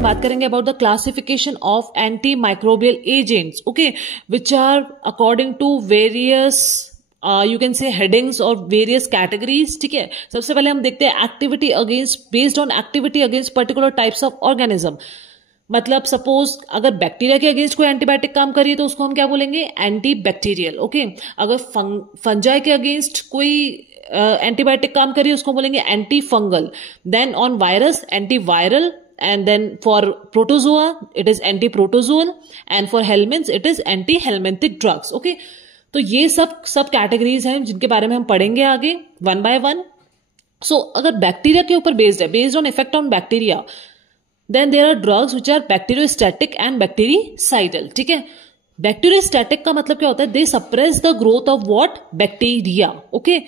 हम बात करेंगे about the classification of anti microbial agents, okay, which are according to various you can say headings और various categories, ठीक है। सबसे पहले हम देखते हैं activity against, based on activity against particular types of organism. मतलब सपोज अगर बैक्टीरिया के अगेंस्ट कोई एंटीबायोटिक काम कर रही है तो उसको हम क्या बोलेंगे, एंटी बैक्टीरियल, ओके। अगर फंजाई के अगेंस्ट कोई एंटीबायोटिक काम कर रही है उसको बोलेंगे anti fungal. Then on virus anti viral, and then for protozoa it is anti protozoal, and for helminths it is anti helminthic drugs, okay। तो ये सब कैटेगरीज हैं जिनके बारे में हम पढ़ेंगे आगे वन बाय वन। सो अगर बैक्टीरिया के ऊपर बेस्ड है, based on effect on bacteria, then there are drugs which are bacteriostatic and bactericidal, ठीक है। बैक्टीरियोस्टैटिक का मतलब क्या होता है, they suppress the growth of what, bacteria, okay.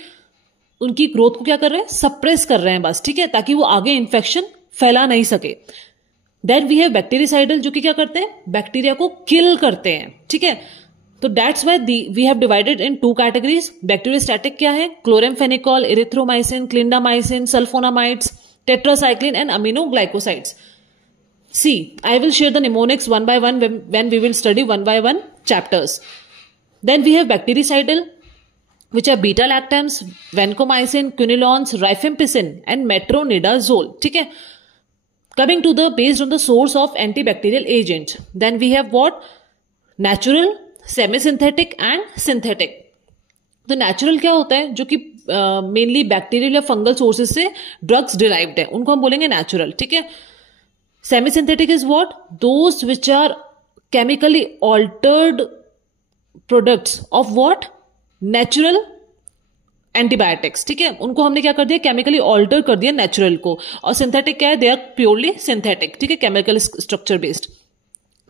उनकी ग्रोथ को क्या कर रहे हैं, सप्रेस कर रहे हैं बस, ठीक है, ताकि वो आगे इन्फेक्शन फैला नहीं सके। देन वी हैव बैक्टीरिसाइडल, जो कि क्या करते हैं, बैक्टीरिया को किल करते हैं, ठीक है। तो that's why we have divided in two categories. Bacteriostatic क्या है, chloramphenicol, erythromycin, clindamycin, sulphonamides, tetracycline and aminoglycosides. See, I will share the mnemonics one by one when we will study one by one chapters. Then we have bactericidal, which are beta-lactams, vancomycin, quinolones, rifampicin, and metronidazole. ठीक है? Coming to the based on the source of antibacterial agents. Then we have what? Natural, semi-synthetic, and synthetic. तो natural क्या होता है, जो कि mainly bacterial या fungal sources से ड्रग्स डिराइव्ड है, उनको हम बोलेंगे नेचुरल, ठीक है। Semi-synthetic is what? Those which are chemically altered products of what? Natural antibiotics, ठीक है। उनको हमने क्या कर दिया, केमिकली ऑल्टर कर दिया नेचुरल को। और सिंथेटिक क्या है, दे आर प्योरली सिंथेटिक, ठीक है, chemical structure based.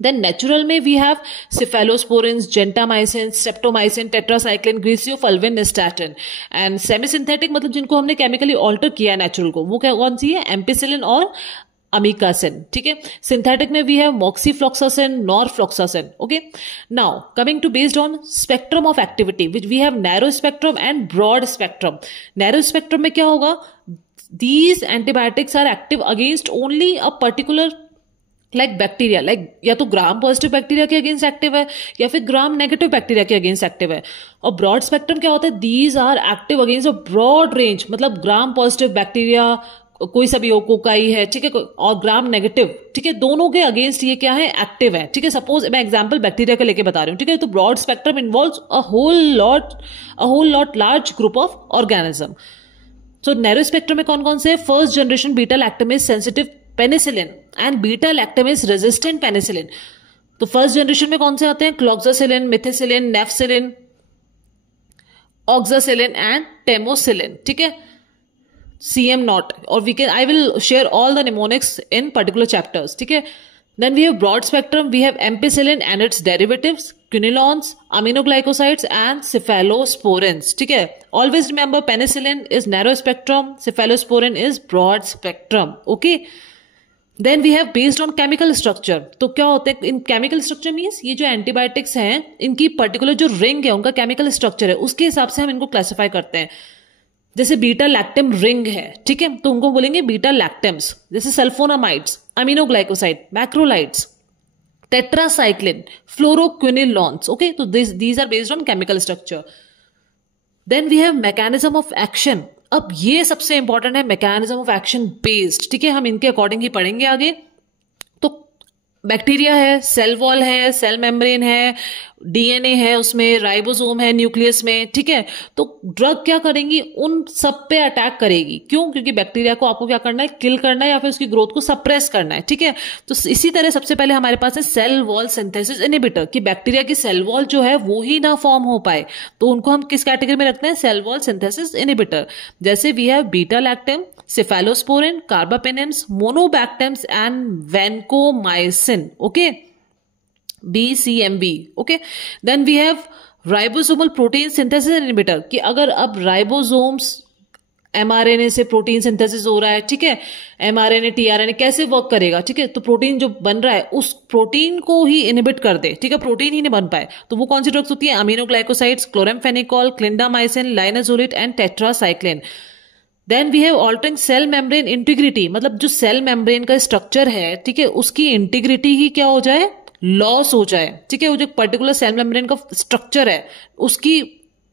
Then natural में we have cephalosporins, gentamicin, streptomycin, tetracycline, griseofulvin, nystatin. And semi synthetic मतलब जिनको हमने केमिकली ऑल्टर किया नेचुरल को, वो क्या कौन सी है, एम्पिसिलिन और अमीकासिन, ठीक है। सिंथेटिक में we have moxifloxacin, norfloxacin, okay. Now coming to based on spectrum of activity, which we have narrow spectrum and broad spectrum. Narrow spectrum में क्या होगा, these antibiotics are active against only a particular like bacteria, like या तो gram positive bacteria के against active है या फिर gram negative bacteria के अगेंस्ट एक्टिव है। और ब्रॉड स्पेक्ट्रम क्या होता है, these are active against a broad range, मतलब ग्राम पॉजिटिव बैक्टीरिया कोई सा भी हो, कोकाई है, ठीक है, और ग्राम नेगेटिव, ठीक है, दोनों के अगेंस्ट ये क्या है, एक्टिव है, ठीक है। सपोज मैं एग्जांपल बैक्टीरिया का लेके बता रही हूँ, ठीक है। तो broad spectrum involves a whole lot large group of organism. So narrow spectrum में कौन कौन से, first generation beta lactam is sensitive penicillin and beta lactam is resistant penicillin. तो फर्स्ट जनरेशन में कौन से आते हैं, cloxacillin, methicillin, nafcillin, oxacillin and temocillin, ठीक है, CM not, or I will share all the mnemonics in particular chapters, ठीक है। Then we have broad spectrum, we have ampicillin and its derivatives, quinolones, aminoglycosides and cephalosporins, ठीक है। Always remember penicillin is narrow spectrum, cephalosporin is broad spectrum, okay। Then we have based on chemical structure, तो क्या होता है इन chemical structure means ये जो antibiotics हैं इनकी पर्टिकुलर जो रिंग है उनका केमिकल स्ट्रक्चर है, उसके हिसाब से हम इनको क्लासिफाई करते हैं। जैसे बीटा लैक्टम रिंग है, ठीक है, तो उनको बोलेंगे बीटा लैक्टम्स। जैसे sulphonamides, aminoglycoside, macrolides, tetracycline, fluoroquinolones, okay. तो these are based on chemical structure. Then we have mechanism of action. अब ये सबसे इंपॉर्टेंट है, मैकेनिज्म ऑफ एक्शन बेस्ड, ठीक है, हम इनके अकॉर्डिंग ही पढ़ेंगे आगे। तो बैक्टीरिया है, सेल वॉल है, सेल मेम्ब्रेन है, डीएनए है, उसमें राइबोसोम है न्यूक्लियस में, ठीक है। तो ड्रग क्या करेंगी, उन सब पे अटैक करेगी। क्यों, क्योंकि बैक्टीरिया को आपको क्या करना है, किल करना है या फिर उसकी ग्रोथ को सप्रेस करना है, ठीक है। तो इसी तरह सबसे पहले हमारे पास है सेल वॉल सिंथेसिस इनहिबिटर, कि बैक्टीरिया की सेल वॉल जो है वो ही ना फॉर्म हो पाए, तो उनको हम किस कैटेगरी में रखते हैं, सेल वॉल सिंथेसिस इनहिबिटर। जैसे we have beta lactam, cephalosporin, carbapenems, monobactams and vancomycin, okay, BCMB, okay। Then we have ribosomal protein synthesis inhibitor, कि अगर अब राइबोसोम्स mRNA से प्रोटीन सिंथेसिस हो रहा है, ठीक है, mRNA tRNA कैसे वर्क करेगा, ठीक है। तो प्रोटीन जो बन रहा है उस प्रोटीन को ही इनहिबिट कर दे, ठीक है, प्रोटीन ही नहीं बन पाए, तो वो कौन सी ड्रग्स होती है, aminoglycosides, chloramphenicol, clindamycin, linezolid and tetracycline. Then we have altering cell membrane integrity, मतलब जो सेल मेम्ब्रेन का स्ट्रक्चर है, ठीक है, उसकी इंटीग्रिटी ही क्या हो जाए, लॉस हो जाए, ठीक है। वो जो पर्टिकुलर सेल मेम्ब्रेन का स्ट्रक्चर है उसकी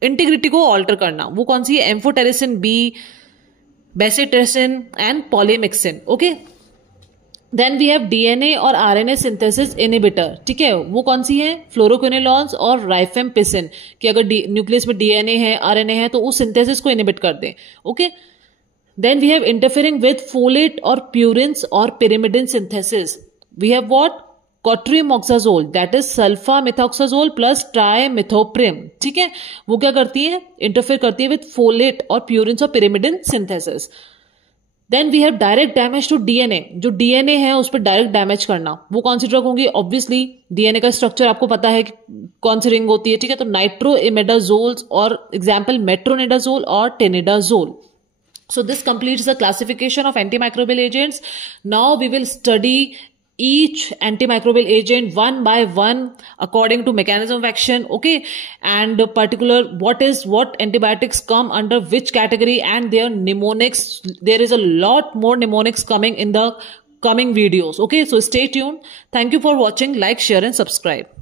इंटीग्रिटी को ऑल्टर करना, वो कौन सी है, amphotericin B, bacitracin and polymyxin, okay. Then we have DNA और आरएनए सिंथेसिस इनहिबिटर, ठीक है, वो कौन सी है, फ्लोरोक्विनोलॉन्स और राइफेम्पिसिन, कि अगर न्यूक्लियस में डीएनए है, आरएनए है, तो उस सिंथेसिस को इनहिबिट कर दे, okay. Then we have interfering with folate और प्यूरिन्स और pyrimidine synthesis. We have what? Cotrimoxazole, that is sulfamethoxazole plus trimethoprim, ठीक है, वो क्या करती है, इंटरफेयर करती है विद फोलेट और प्यूरिन्स और pyrimidine synthesis. Then we have direct damage to DNA, जो डीएनए है उस पर डायरेक्ट डैमेज करना, वो कौन सी ड्रग होंगी, ऑब्वियसली डीएनए का स्ट्रक्चर आपको पता है कि कौन सी रिंग होती है, ठीक है, तो नाइट्रोइमेडाजोल्स और एग्जाम्पल मेट्रोनिडाजोल और टेनिडाजोल. So this completes the classification of antimicrobial agents. Now we will study each antimicrobial agent one by one according to mechanism of action, okay, and particular what antibiotics come under which category and their mnemonics. There is a lot more mnemonics coming in the coming videos, okay, so stay tuned. Thank you for watching. Like, share and subscribe.